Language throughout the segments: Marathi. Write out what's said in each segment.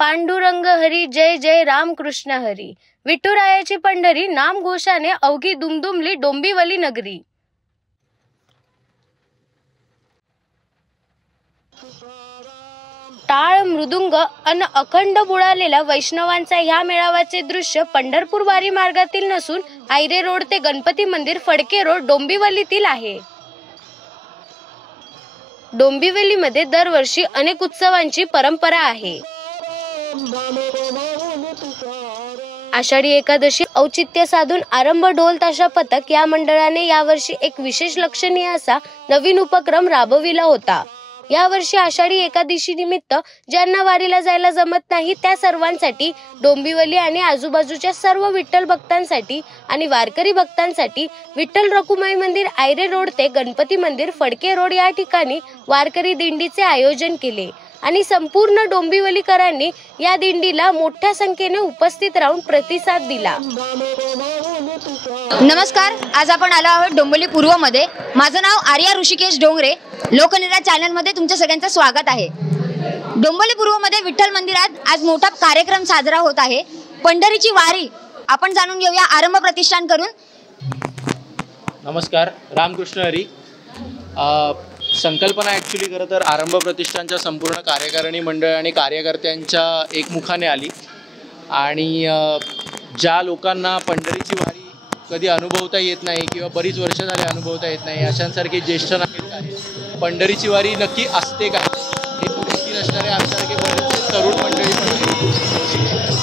पांडुरंग हरी जय जय राम कृष्ण हरी. विठुरायाची पंढरी नाम घोषाने अवघी दुमदुमली डोंबिवली नगरी. टाळ मृदुंग अन अखंड बुडालेला वैष्णवांचा ह्या मेळाव्याचे दृश्य पंढरपूर वारी मार्गातील नसून आयरे रोड ते गणपती मंदिर फडके रोड डोंबिवलीतील आहे. डोंबिवलीमध्ये दरवर्षी अनेक उत्सवांची परंपरा आहे. आषाढी एकादशी औचित्य साधून आरंभ ढोल ताशा पथक या मंडळाने यावर्षी एक विशेष लक्षणीय असा नवीन उपक्रम राबविला होता. यावर्षी आषाढी एकादशी निमित्त ज्यांना वारीला जायला जमत नाही त्या सर्वांसाठी डोंबिवली आणि आजूबाजूच्या सर्व विठ्ठल भक्तांसाठी आणि वारकरी भक्तांसाठी विठ्ठल रखुमाई मंदिर आयरे रोड ते गणपती मंदिर फडके रोड या ठिकाणी वारकरी दिंडीचे आयोजन केले आणि संपूर्ण डोंबिवलीकरांनी या दिंडीला मोठ्या संख्येने उपस्थित राहून प्रतिसाद दिला. नमस्कार, आज आपण आलो आहोत डोंबिवली पूर्व मध्ये. माझं नाव आर्या ऋषिकेश डोंगरे. लोकनिर्यात चॅनल मध्ये तुमच्या सगळ्यांचं स्वागत आहे. डोंबिवली पूर्व मध्ये विठ्ठल मंदिरात आज मोठा कार्यक्रम साजरा होत आहे. पंढरीची वारी आपण जाणून घेऊया आरंभ प्रतिष्ठान करून. नमस्कार, रामकृष्ण हरी. संकल्पना ॲक्च्युली खरं तर आरंभ प्रतिष्ठानच्या संपूर्ण कार्यकारिणी मंडळ आणि कार्यकर्त्यांच्या एकमुखाने आली आणि ज्या लोकांना पंढरीची वारी कधी अनुभवता येत नाही किंवा बरीच वर्ष झाली अनुभवता येत नाही अशांसारखे ज्येष्ठ नागरिक आहेत, पंढरीची वारी नक्की असते का हे माहिती नसणारे आमच्यासारखे बरेचसे तरुण मंडळी पण आहेत.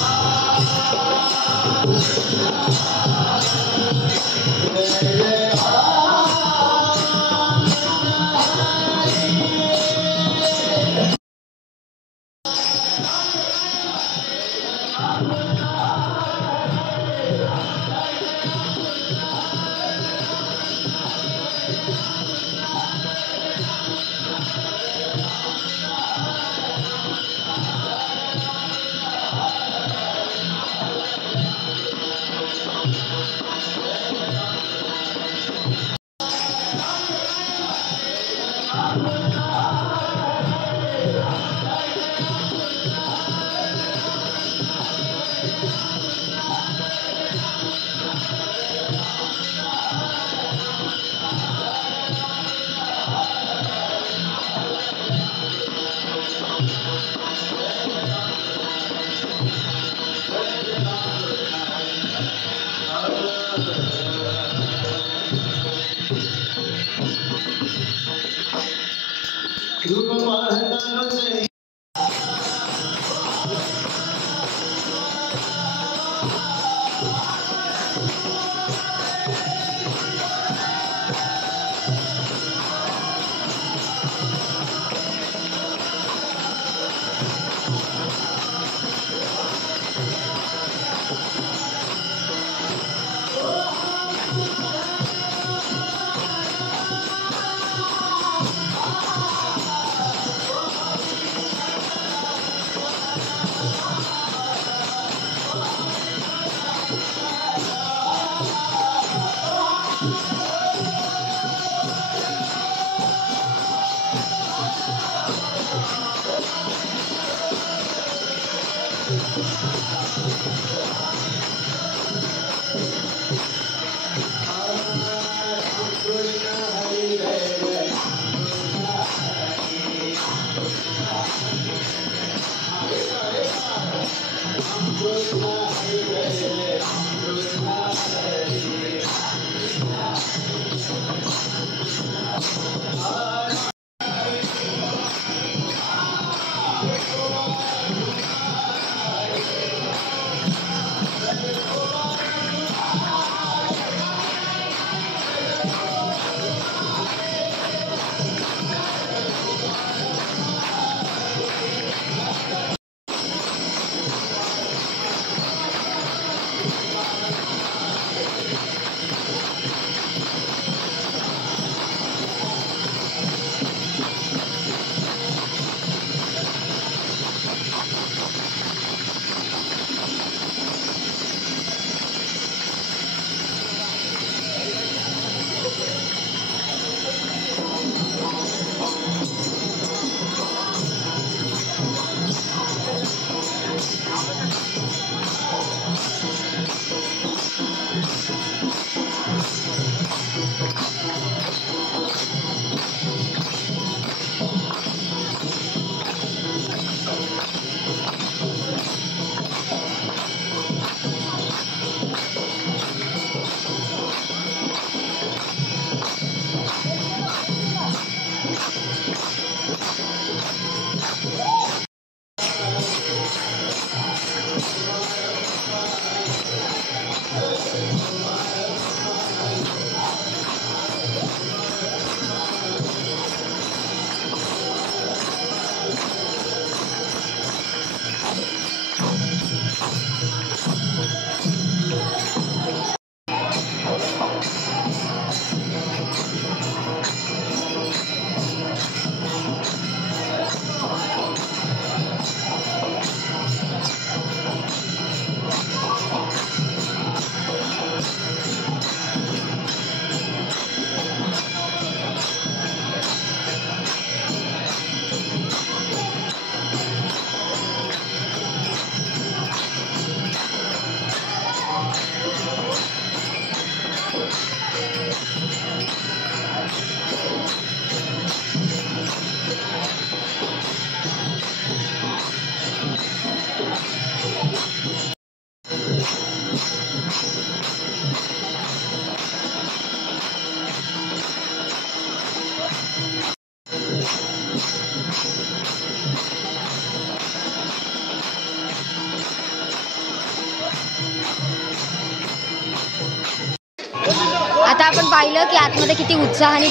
पाहिलं की आतमध्ये किती उत्साहाने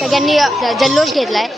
सगळ्यांनी जल्लोष घेतलाय.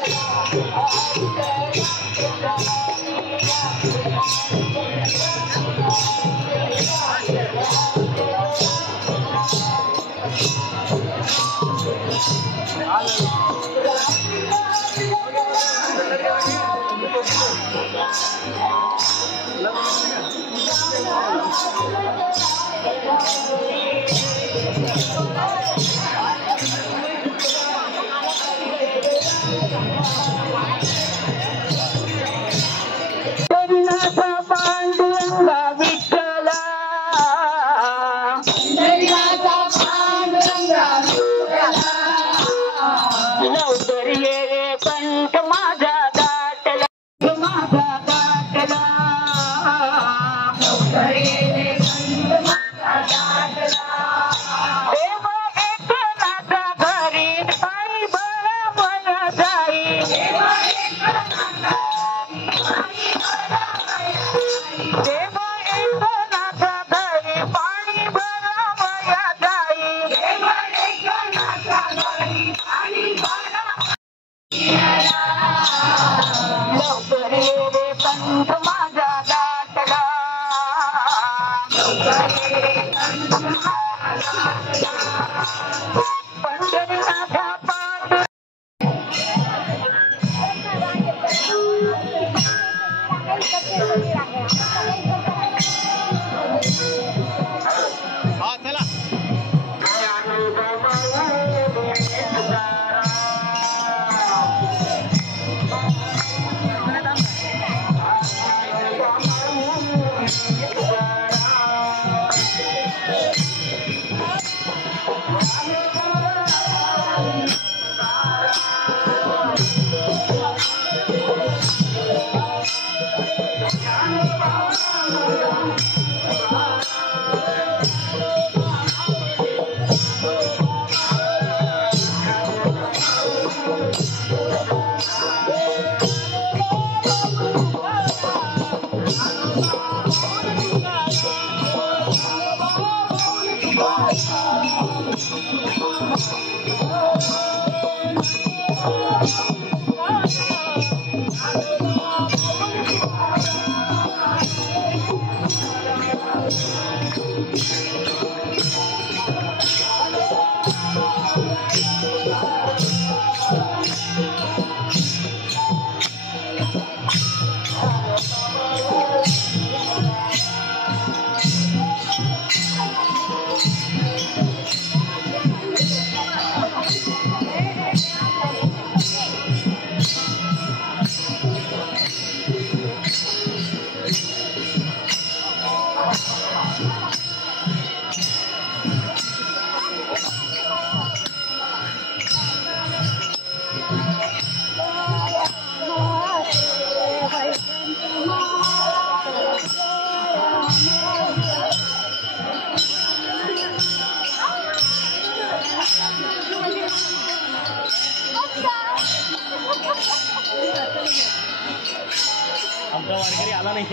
आमचा वारकरी आला नाही.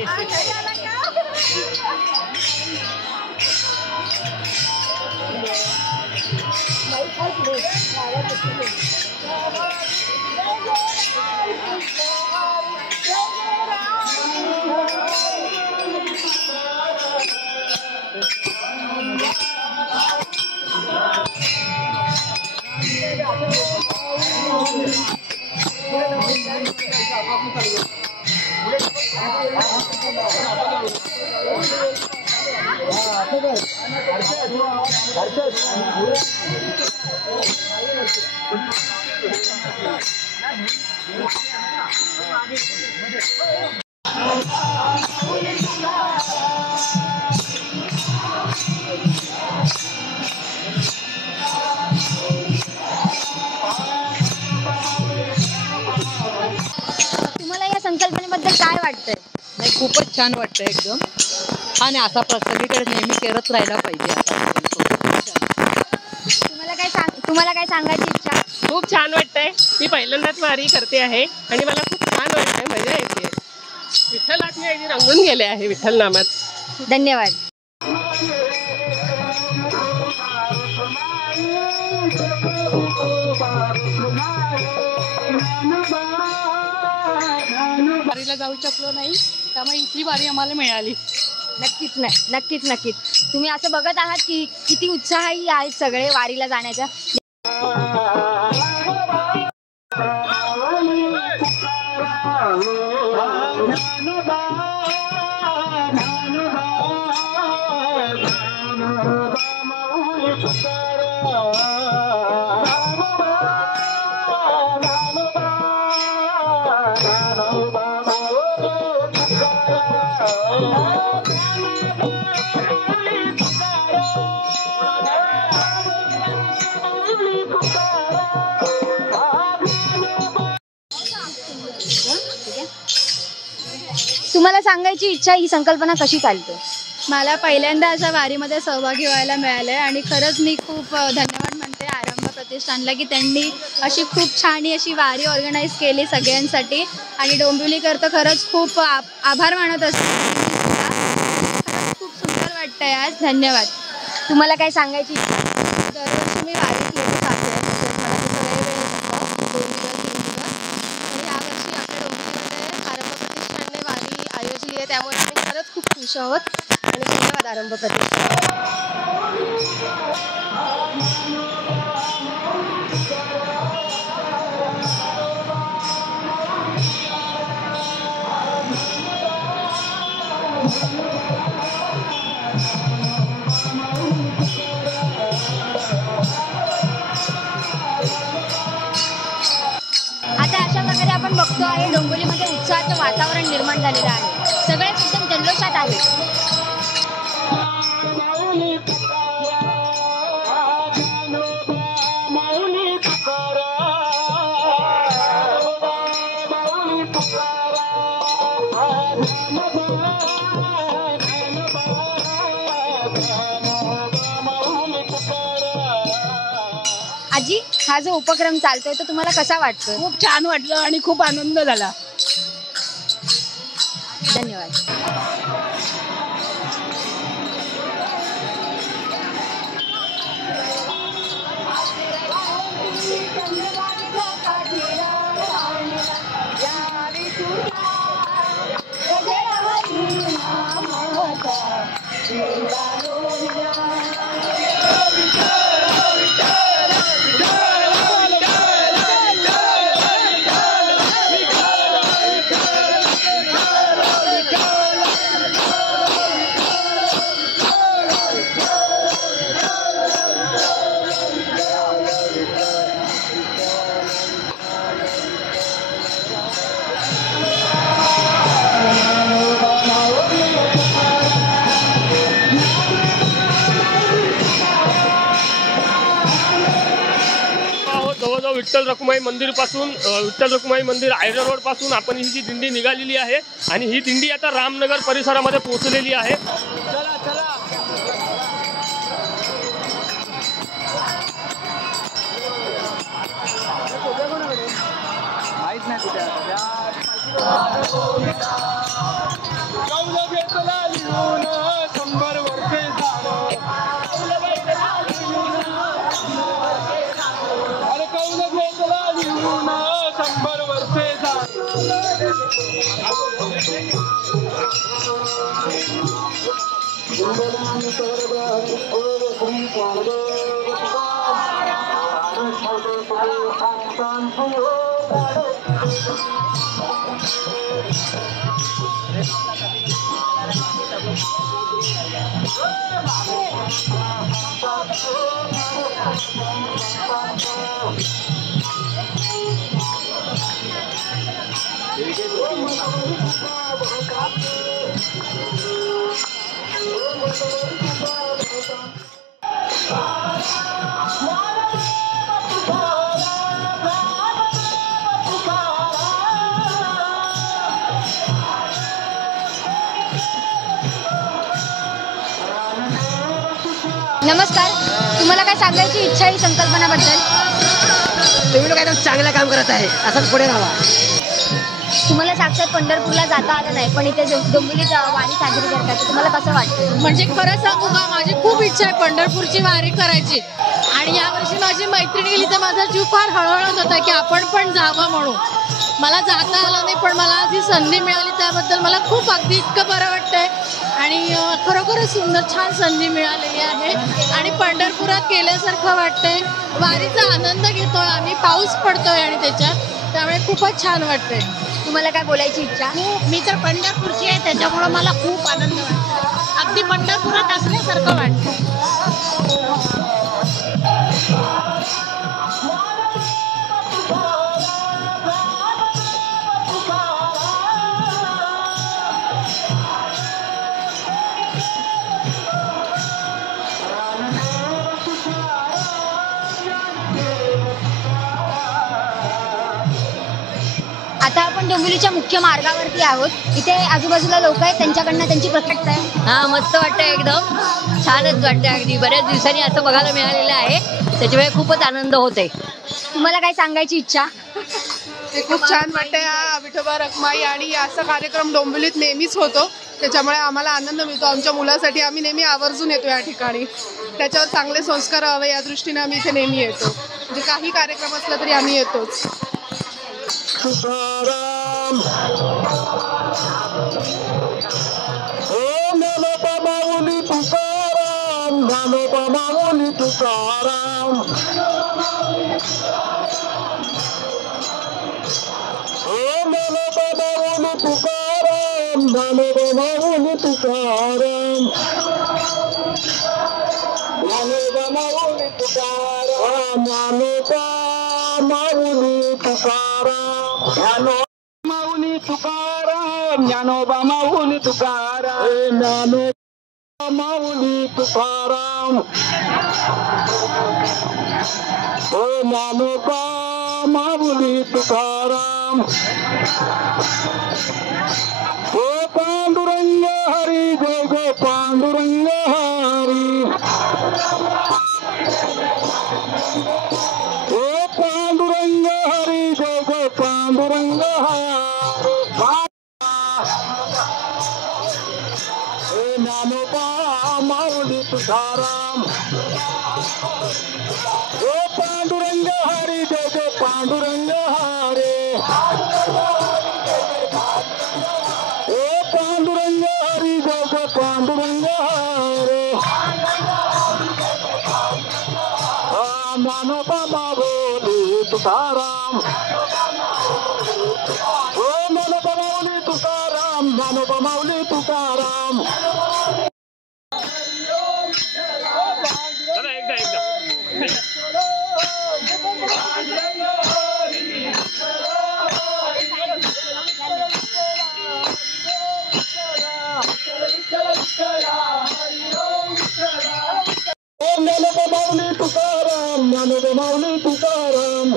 तुम्हाला या संकल्पनेबद्दल काय वाटतंय? नाही, खूपच छान वाटतं एकदम. आणि असा सगळीकडे नेहमी करत राहायला पाहिजे. तुम्हाला काय सांगायची इच्छा? खूप छान वाटतंय. मी पहिल्यांदाच वारी करते आहे आणि मला खूप छान वाटतंय, मजा येते. विठ्ठलात मी अगदी रंगून गेले आहे विठ्ठल नामात. धन्यवाद. जाऊ शकलो नाही, त्यामुळे इथली वारी आम्हाला मिळाली. नक्कीच नक्कीच नक्कीच. तुम्ही असं बघत आहात की किती उत्साही आहेत सगळे वारीला जाण्याच्या. तुम्हाला सांगायची इच्छा, ही संकल्पना कशी चालते? मला पहिल्यांदा अशा वारीमध्ये सहभागी व्हायला मिळालं आणि खरंच मी खूप धन्यवाद म्हणते आरंभ प्रतिष्ठानला की त्यांनी अशी खूप छान अशी वारी ऑर्गनाईज केली सगळ्यांसाठी. आणि डोंबिवलीकर तर खरंच खूप आभार मानत असते. खरंच खूप सुंदर वाटतंय आज. धन्यवाद. तुम्हाला काय सांगायची इच्छा? दरवर्षी मी वारीत येत असते, मला सगळे वेळ असतो 2 दिवस 3 दिवस. तर यावर्षी आपल्या डोंबिवलीमध्ये आरंभ प्रतिष्ठानने वारी आयोजली आहे, त्यामुळे आम्ही खरंच खूप खुश आहोत. आणि धन्यवाद आरंभ प्रतिष्ठान. आता अशा प्रकारे आपण बघतो आहे डोंबिवलीमध्ये उत्साहाचं वातावरण निर्माण झालेलं आहे. सगळे एकदम जल्लोषात आहेत. आजी, हा जो उपक्रम चालतोय तो तुम्हाला कसा वाटतोय? खूप छान वाटलं आणि खूप आनंद झाला. धन्यवाद. जवळजवळ विठ्ठल रखुमाई मंदिर पासून विठ्ठल रखुमाई मंदिर आयरन रोड पासून आपण ही जी दिंडी निघालेली आहे आणि ही दिंडी आता रामनगर परिसरामध्ये पोहोचलेली आहे. चला चला. माहित नाही कुठे नमस्कार. तुम्हाला काय सांगायची इच्छा ही संकल्पनाबद्दल? तुम्ही लोक एकदम चांगलं काम करत आहे, असंच पुढे राहा. तुम्हाला साक्षात पंढरपूरला जाता आलं नाही, पण इथे डोंबिवलीत वारी साजरी करतात, तुम्हाला कसं वाटतं? म्हणजे खरं सांगू का, माझी खूप इच्छा आहे पंढरपूरची वारी करायची. आणि यावर्षी माझी मैत्रीण गेली तर माझा जीव फार हळहळत होता की आपण पण जावं म्हणून. मला जाता आलं नाही, पण मला जी संधी मिळाली त्याबद्दल मला खूप अगदी इतकं बरं वाटतंय आणि खरोखरच सुंदर छान संधी मिळालेली आहे आणि पंढरपुरात केल्यासारखं वाटतंय. वारीचा आनंद घेतोय आम्ही, पाऊस पडतोय आणि त्याच्यात, त्यामुळे खूपच छान वाटतंय. तुम्हाला काय बोलायची इच्छा? मी तर पंढरपूरची आहे, त्याच्यामुळे मला खूप आनंद वाटतो. अगदी पंढरपुरात असल्यासारखं वाटतं. आता आपण डोंबिवलीच्या मुख्य मार्गावरती आहोत. इथे आजूबाजूला लोक आहेत, त्यांच्याकडनं त्यांची प्रतिक्रिया आहे. हा, मस्त वाटतंय, एकदम छानच वाटतंय. अगदी बऱ्याच दिवसांनी असं बघायला मिळालेलं आहे, त्याच्यामुळे खूपच आनंद होते. तुम्हाला काय सांगायची इच्छा? खूप छान वाटतंय. हा विठोबा रखमाई आणि असा कार्यक्रम डोंबिवलीत नेहमीच होतो, त्याच्यामुळे आम्हाला आनंद मिळतो. आमच्या मुलासाठी आम्ही नेहमी आवर्जून येतो या ठिकाणी. त्याच्यावर चांगले संस्कार हवे या दृष्टीने आम्ही इथे नेहमी येतो. म्हणजे काही कार्यक्रम असला तरी आम्ही येतोच. तुकाराम ओ ज्ञानोबा माऊली तुकाराम, ज्ञानोबा माऊली तुकाराम, ओ ज्ञानोबा माऊली तुकाराम, ज्ञानोबा माऊली तुकाराम, ज्ञानोबा माऊली तुकाराम, ज्ञानोबा माऊली तुकाराम, ज्ञानोबा माऊली तुकाराम, ज्ञानोबा माऊली तुकाराम, ज्ञानोबा माऊली तुकाराम, ओ ज्ञानोबा माऊली तुकाराम, ओ पांडुरंग हरी जय जय पांडुरंग हरी, ओ पांडुरंग हरी जय जय पांडुरंग हरी, ज्ञानोबा माऊली तुकाराम, ओ पांडुरंग हरी जय जय पांडुरंग हरी, ओ पांडुरंग हरी जय जय पांडुरंग हरी, ज्ञानोबा माऊली तुकाराम, ओ ज्ञानोबा माऊली तुकाराम, ज्ञानोबा माऊली तुकाराम. ज्ञानोबा माऊली तुकाराम, ज्ञानोबा माऊली तुकाराम,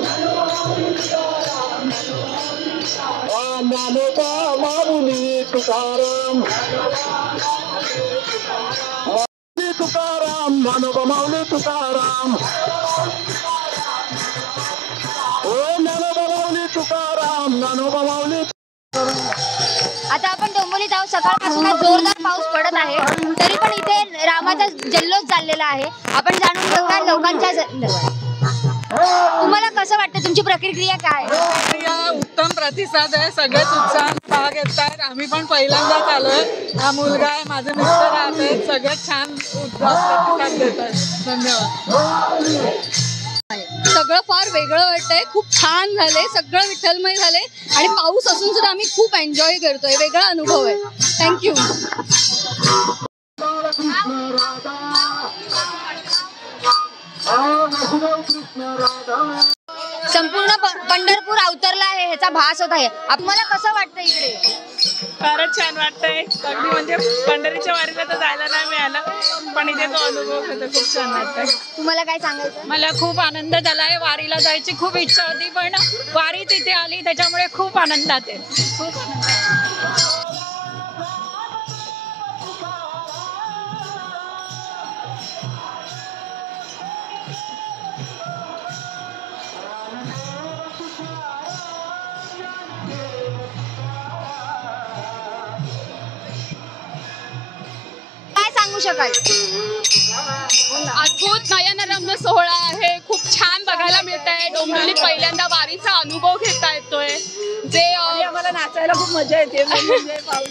ज्ञानोबा माऊली तुकाराम, माऊली तुकाराम, ज्ञानोबा माऊली तुकाराम, ओ ज्ञानोबा माऊली तुकाराम, ज्ञानोबा माऊली. आता आपण डोंबिवलीत आहोत. सकाळपासून जोरदार पाऊस पडत आहे, तरी पण इथे रामाचा जल्लोष चाललेला आहे. आपण जाणून घेऊया लोकांच्या तुम्हाला कसं वाटतं, तुमची प्रतिक्रिया काय? उत्तम प्रतिसाद आहे, सगळेच उत्साहात भाग घेत आहेत. आम्ही पण पहिल्यांदाच आलोय. हा मुलगा आहे, माझे मिस्टर आहेत, सगळेच छान प्रतिसाद देत आहेत. धन्यवाद. सगळं फार वेगळं वाटतंय, खूप छान झालंय, सगळं विठ्ठलमय झालंय आणि पाऊस असून सुद्धा आम्ही खूप एन्जॉय करतोय. वेगळा अनुभव आहे. थँक्यू. संपूर्ण पंढरपूर अवतरला आहे ह्याचा भास होत आहे. तुम्हाला कसं वाटतं इकडे? फारच छान वाटतंय. अगदी म्हणजे पंढरीच्या वारीला तर जायला नाही मिळालं, पण इथे तो अनुभव होता, खूप छान वाटतंय. तुम्हाला काय सांगायचं? मला खूप आनंद झालाय. वारीला जायची खूप इच्छा होती, पण वारी तिथे आली, त्याच्यामुळे खूप आनंदात आहे. खूप काय सांगू शकाल? अद्भुत नयनरम्य सोहळा आहे. खूप छान बघायला मिळत आहे. डोंबिवलीत पहिल्यांदा वारीचा अनुभव घेता येतोय. जे आम्हाला नाचायला खूप मजा येते.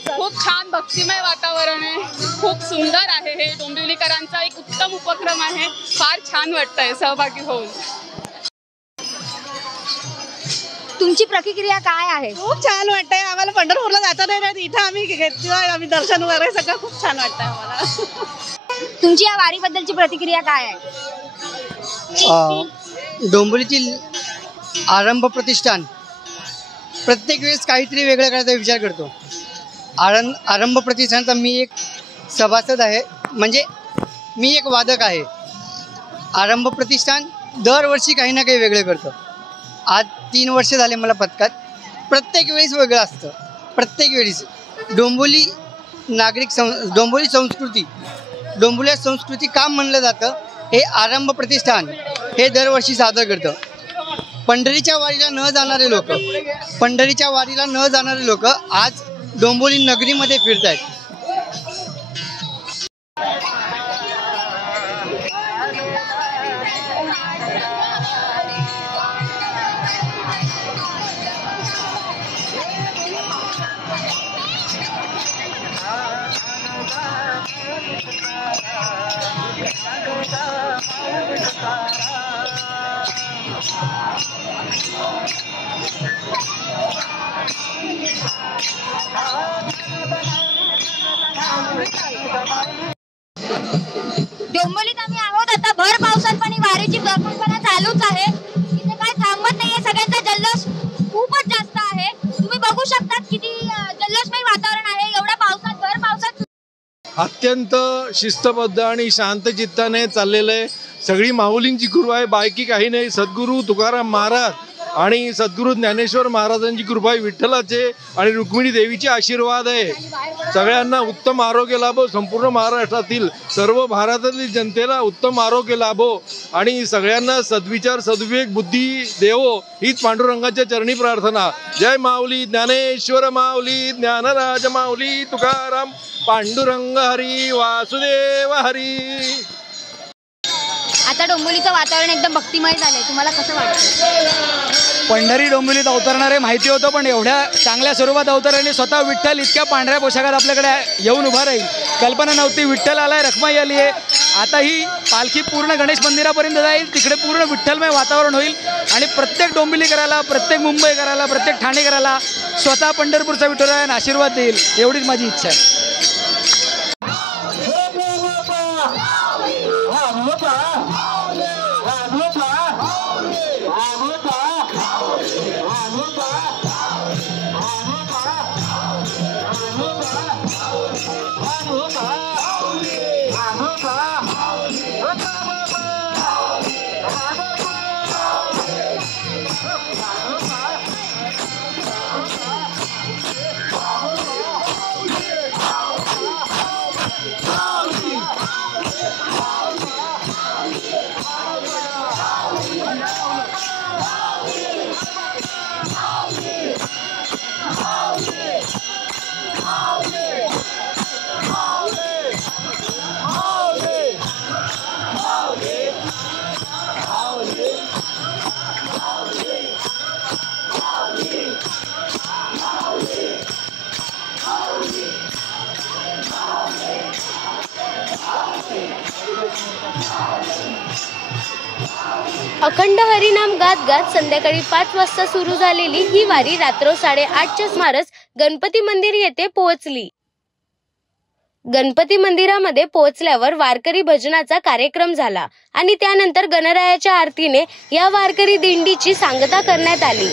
खूप छान भक्तिमय वातावरण आहे. खूप सुंदर आहे. हे डोंबिवलीकरांचा एक उत्तम उपक्रम आहे. फार छान वाटतंय सहभागी होऊन. तुमची प्रतिक्रिया काय आहे? खूप छान वाटतंय. आम्हाला पंढरपूरला जाता नाही ना, इथं आम्ही दर्शन वगैरे सगळं खूप छान वाटतंय आम्हाला. तुमची या वारीबद्दलची प्रतिक्रिया काय आहे? डोंबिवलीतील आरंभ प्रतिष्ठान प्रत्येक वेळेस काहीतरी वेगळं करायचा विचार करतो. आरंभ प्रतिष्ठानचा मी एक सभासद आहे, म्हणजे मी एक वादक आहे. आरंभ प्रतिष्ठान दरवर्षी काही ना काही वेगळं करतं. आज 3 वर्ष झाले मला पथकात. प्रत्येक वेळेस वेगळं असतं. प्रत्येक वेळेस डोंबिवली डोंबिवली संस्कृती का म्हणलं जातं, हे आरंभ प्रतिष्ठान हे दरवर्षी सादर करतं. पंढरीच्या वारीला न जाणारे लोक आज डोंबिवली नगरीमध्ये फिरत आहेत. डोंबिवलीत आम्ही आहोत आता. भर पावसात पण ही वारीची परंपरा चालूच आहे. इथे काय थांबत नाहीये. सगळ्यांचा जल्लोष खूपच जास्त आहे. तुम्ही बघू शकता किती जल्लोषमय वातावरण आहे. एवढ्या पावसात, भर पावसात अत्यंत शिस्तबद्ध आणि शांत चित्ताने चाललेलं आहे. सगळी माऊलींची कृपा आहे, बाकी काही नाही. सद्गुरू तुकाराम महाराज आणि सद्गुरू ज्ञानेश्वर महाराजांची कृपा आहे, विठ्ठलाचे आणि रुक्मिणी देवीचे आशीर्वाद आहे. सगळ्यांना उत्तम आरोग्य लाभो. संपूर्ण महाराष्ट्रातील सर्व भारतातील जनतेला उत्तम आरोग्य लाभो आणि सगळ्यांना सद्विचार सद्विवेक बुद्धी देवो हीच पांडुरंगाच्या चरणी प्रार्थना. जय माऊली, ज्ञानेश्वर माऊली, ज्ञानराज माऊली, तुकाराम, पांडुरंग हरी, वासुदेव हरी. आता डोंबिवलीचं वातावरण एकदम भक्तिमय झालंय. तुम्हाला कसं वाटतं? पंढरी डोंबिवलीत अवतरणारे माहिती होतं, पण एवढ्या चांगल्या स्वरूपात अवतरणे स्वतः विठ्ठल इतक्या पांढऱ्या पोशाखात आपल्याकडे येऊन उभा राहील कल्पना नव्हती. विठ्ठल आलाय, रखमाई आली आहे. आता ही पालखी पूर्ण गणेश मंदिरापर्यंत जाईल. तिकडे पूर्ण विठ्ठलमय वातावरण होईल आणि प्रत्येक डोंबिवलीकराला, प्रत्येक मुंबईकराला, प्रत्येक ठाणेकराला स्वतः पंढरपूरचा विठ्ठल आशीर्वाद देईल, एवढीच माझी इच्छा आहे. अखंड हरिनाम गात गात संध्याकाळी 5 वाजता सुरू झालेली ही वारी रात्र 8:30च्या सुमारास गणपती मंदिर येथे पोहोचली. गणपती मंदिरामध्ये पोहोचल्यावर वारकरी भजनाचा कार्यक्रम झाला आणि त्यानंतर गणरायाच्या आरतीने या वारकरी दिंडीची सांगता करण्यात आली.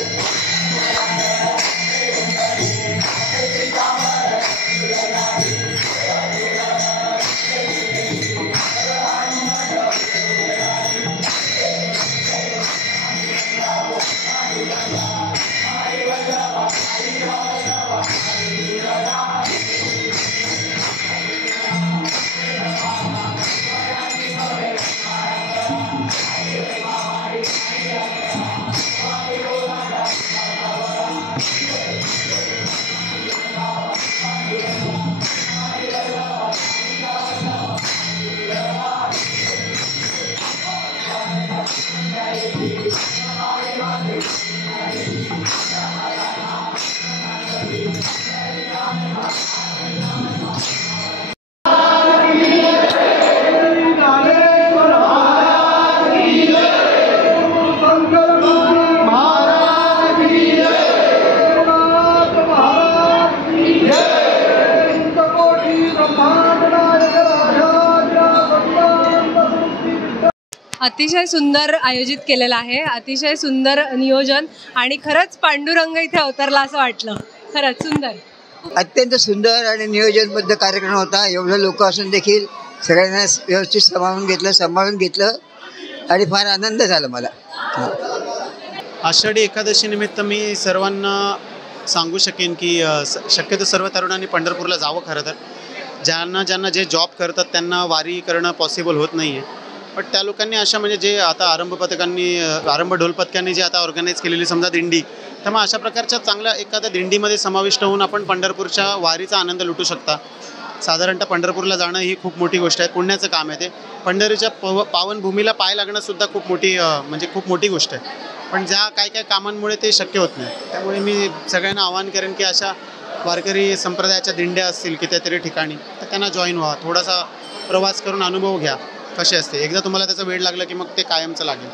अतिशय सुंदर आयोजित केलेलं आहे, अतिशय सुंदर नियोजन आणि खरंच पांडुरंग इथे अवतरला असं वाटलं. खरंच सुंदर, अत्यंत सुंदर आणि नियोजनबद्ध कार्यक्रम होता. एवढं लोक असून देखील सगळ्यांना व्यवस्थित सांभाळून घेतलं आणि फार आनंद झाला मला. आषाढी एकादशी निमित्त मी सर्वांना सांगू शकेन की शक्यतो सर्व तरुणांनी पंढरपूरला जावं. खरं तर ज्यांना जे जॉब करतात त्यांना वारी करणं पॉसिबल होत नाही आहे, पण त्या लोकांनी अशा म्हणजे जे आता आरंभ ढोल पथकांनी जे आता ऑर्गनाईज केलेली समजा दिंडी, तर मग अशा प्रकारच्या चांगल्या एखाद्या दिंडीमध्ये समाविष्ट होऊन आपण पंढरपूरच्या वारीचा आनंद लुटू शकता. साधारणतः पंढरपूरला जाणं ही खूप मोठी गोष्ट आहे, पुण्याचं काम आहे ते. पंढरीच्या पावनभूमीला पाय लागणंसुद्धा खूप मोठी गोष्ट आहे, पण ज्या काय कामांमुळे ते शक्य होत नाही. त्यामुळे मी सगळ्यांना आवाहन करेन की अशा वारकरी संप्रदायाच्या दिंड्या असतील कितीतरी ठिकाणी, तर त्यांना जॉईन व्हा, थोडासा प्रवास करून अनुभव घ्या कसे असते. एकदा तुम्हाला त्याचा वेळ लागला की मग ते कायमचं लागेल.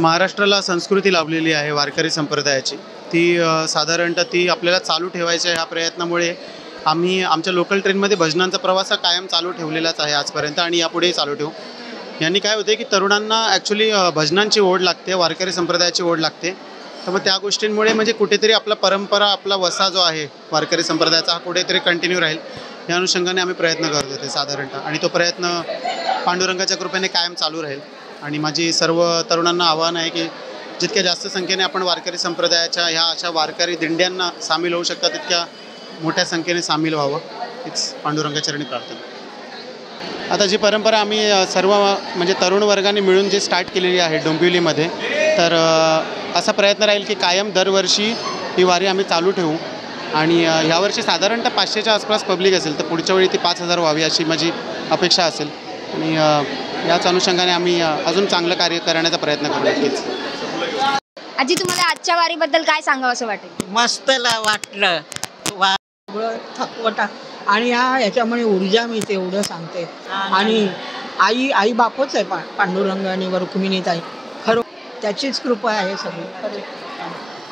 महाराष्ट्राला संस्कृती लाभलेली आहे वारकरी संप्रदायाची, ती साधारणतः ती आपल्याला चालू ठेवायच्या ह्या प्रयत्नामुळे आम्ही आमच्या लोकल ट्रेनमध्ये भजनांचा प्रवास हा कायम चालू ठेवलेलाच आहे आजपर्यंत आणि यापुढेही चालू ठेवू. यांनी काय होते की तरुणांना ॲक्च्युली भजनांची ओढ लागते, वारकरी संप्रदायाची ओढ लागते. तर मग त्या गोष्टींमुळे म्हणजे कुठेतरी आपला परंपरा, आपला वसा जो आहे वारकरी संप्रदायाचा हा कुठेतरी कंटिन्यू राहील या अनुषंगाने आम्ही प्रयत्न करत होते साधारणतः, आणि तो प्रयत्न पांडुरंगाच्या कृपेने कायम चालू राहील. आणि माझी सर्व तरुणांना आव्हान आहे की जितक्या जास्त संख्येने आपण वारकरी संप्रदायाच्या ह्या अशा वारकरी दिंड्यांना सामील होऊ शकता तितक्या मोठ्या संख्येने सामील व्हावं हीच पांडुरंगाच्या चरणी प्रार्थना. आता जी परंपरा आम्ही सर्व म्हणजे तरुण वर्गाने मिळून जी स्टार्ट केलेली आहे डोंबिवलीमध्ये, तर असा प्रयत्न राहील की कायम दरवर्षी ही वारी आम्ही चालू ठेवू. आणि ह्यावर्षी साधारणतः 500च्या आसपास पब्लिक असेल, तर पुढच्या वेळी ती 5000 व्हावी अशी माझी अपेक्षा असेल. आणि याच अनुषंगाने आम्ही अजून चांगलं कार्य करण्याचा प्रयत्न करू. नक्कीच. आजी, तुम्हाला आजच्या वारीबद्दल काय सांगावं असं वाटेल? मस्त वाटलं, थकवटा आणि ह्याच्यामुळे ऊर्जा मिळते एवढं सांगते. आणि आई बापच आहे पांडुरंग आणि रुक्मिणीताई, खरं त्याचीच कृपा आहे सगळी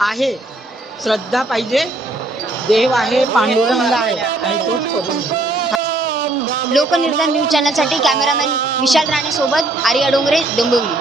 आहे. श्रद्धा पाहिजे, देव आहे, पांडुरंग आहे आणि तोच करून. लोकनिर्धार न्यूज चॅनलसाठी कॅमेरामॅन विशाल राणे सोबत आर्या डोंगरे, डोंबिवली.